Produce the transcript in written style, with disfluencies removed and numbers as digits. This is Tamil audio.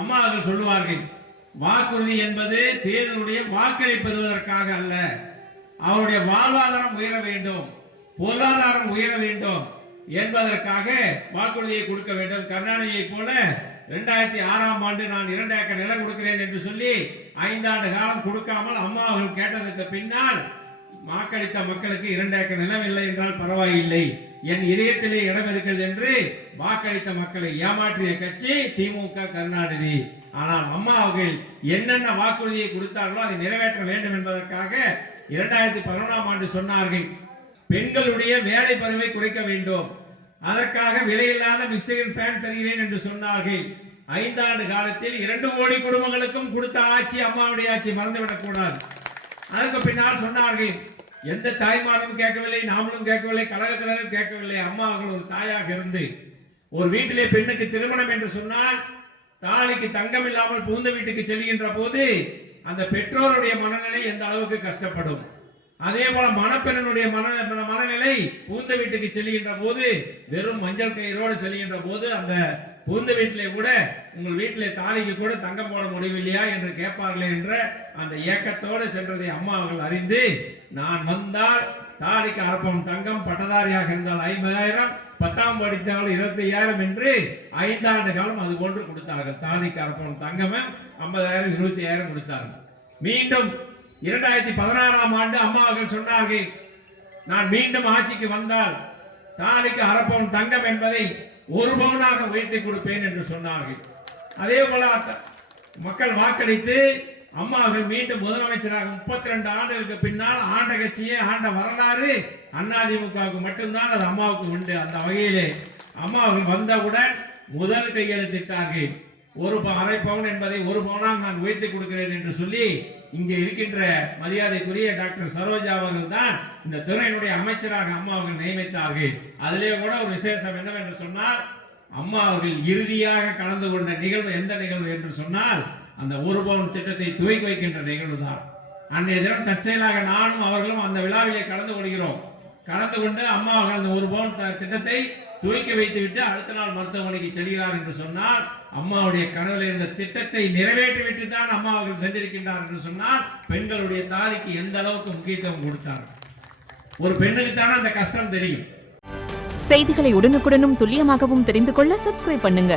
அம்மா அவர்கள் சொல்லுவார்கள், வாக்குறுதி என்பது தேர்தலுடைய வாக்களை பெறுவதற்காக அல்ல, அவருடைய வாழ்வாதாரம் உயர வேண்டும், பொருளாதாரம் உயர வேண்டும் என்பதற்காக வாக்குறுதியை கொடுக்க வேண்டும். கருணாநிதியை போல 2006ஆம் ஆண்டு நான் 2 ஏக்கர் நிலம் கொடுக்கிறேன் என்று சொல்லி 5 ஆண்டு காலம் கொடுக்காமல் அம்மா அவர்கள் கேட்டதற்கு பின்னால் வாக்களித்த மக்களுக்கு 2 ஏக்கர் நிலம் இல்லை என்றால் பரவாயில்லை, என் இதயத்திலே இடம் இருக்கிறது என்று வாக்களித்த மக்களை ஏமாற்றிய கட்சி திமுக, கருணாநிதி. ஆனால் அம்மா அவர்கள் என்னென்ன வாக்குறுதியை கொடுத்தார்களோ அதை நிறைவேற்ற வேண்டும் என்பதற்காக 2011ஆம் ஆண்டு சொன்னார்கள், பெண்களுடைய வேலை பருவை குறைக்க வேண்டும், அதற்காக விலையில்லாத மிக்சர் ஃபேன் தருகிறேன் என்று சொன்னார்கள். 5 ஆண்டு காலத்தில் 2 கோடி குடும்பங்களுக்கும் கொடுத்த ஆட்சி அம்மாவுடைய ஆட்சி, மறந்துவிடக் கூடாது. அதுக்கு பின்னால் சொன்னார்கள், எந்த தாய்மாரும் கேட்கவில்லை, நாமளும் கேட்கவில்லை, கழகத்தினரும் கேட்கவில்லை. அம்மா அவர்கள் ஒரு தாயாக இருந்து ஒரு வீட்டிலே பெண்ணுக்கு திருமணம் என்று சொன்னால் தாலிக்கு தங்கம் இல்லாமல் புகுந்த வீட்டுக்கு செல்கின்ற போது அந்த பெற்றோருடைய மனநிலை எந்த அளவுக்கு கஷ்டப்படும், அதே போல மணப்பெண்ணுடைய மனநிலை புகுந்த வீட்டுக்கு செல்கின்ற போது வெறும் மஞ்சள் கயிறோடு செல்கின்ற போது அந்த புகுந்த வீட்டிலே கூட உங்கள் வீட்டிலே தாலிக்கு கூட தங்கம் போட முடியவில்லையா என்று கேட்பார்களே என்ற அந்த ஏக்கத்தோடு சென்றதை அம்மா அவர்கள் அறிந்து, நான் வந்தால் தாலிக்கு 1/2 பவுன் தங்கம், பட்டதாரியாக இருந்தால் 50,000, 10ஆம் படித்தால் 25,000 என்று 5 ஆண்டு காலம் அது போன்று கொடுத்தார்கள். தாலிக்கு 1/2 பவுன் தங்கமும் 50,000, 25,000 கொடுத்தார்கள். மீண்டும் 2016ஆம் ஆண்டு அம்மா அவர்கள் சொன்னார்கள், நான் மீண்டும் ஆட்சிக்கு வந்தால் தாலிக்கு 1/2 பவுன் தங்கம் என்பதை 1 பவுனாக உயர்த்தி கொடுப்பேன் என்று சொன்னார்கள். அதே போல மக்கள் வாக்களித்து அம்மா அவர்கள் மீண்டும் முதலமைச்சராக 32 ஆண்டுகளுக்கு பின்னால் ஆண்ட கட்சியே ஆண்ட வரலாறு அதிமுகவுக்கு மட்டும்தான், அது அம்மாவுக்கு உண்டு. அந்த வகையிலே அம்மா அவர்கள் வந்தவுடன் முதல் கையெழுத்திட்டார்கள், 1/2 பவுன் என்பதை 1 பவுனாக நான் உயர்த்தி கொடுக்கிறேன் என்று சொல்லி இங்கே இருக்கின்ற மரியாதைக்குரிய டாக்டர் சரோஜா அவர்கள் தான் இந்த துறையினுடைய அமைச்சராக அம்மா அவர்கள் நியமித்தார்கள். அதிலே கூட ஒரு விசேஷம் என்னவென்று சொன்னால், அம்மா அவர்கள் இறுதியாக கலந்து கொண்ட நிகழ்வு எந்த நிகழ்வு என்று சொன்னால் அந்த 1 பவுன் திட்டத்தை துவக்கி வைக்கின்ற நிகழ்வு தான். அன்றைய தினம் தற்செயலாக நானும் அவர்களும் அந்த விழாவிலே கலந்து கொள்கிறோம். கலந்து கொண்டு அம்மா அவர்கள் அந்த 1 பவுன் திட்டத்தை துவக்கி வைத்துவிட்டு அடுத்த நாள் மருத்துவமனைக்கு செல்கிறார் என்று சொன்னால், அம்மாவுடைய கனவில் இருந்த திட்டத்தை நிறைவேற்றிவிட்டு தான் அம்மா அவர்கள் சென்றிருக்கின்றார் என்று சொன்னால் பெண்களுடைய தாலிக்கு எந்த அளவுக்கு முக்கியத்துவம் கொடுத்தார். ஒரு பெண்ணுக்கு தானே அந்த கஷ்டம் தெரியும். செய்திகளை உடனுக்குடனும் துல்லியமாகவும் தெரிந்து கொள்ள சப்ஸ்கிரைப் பண்ணுங்க.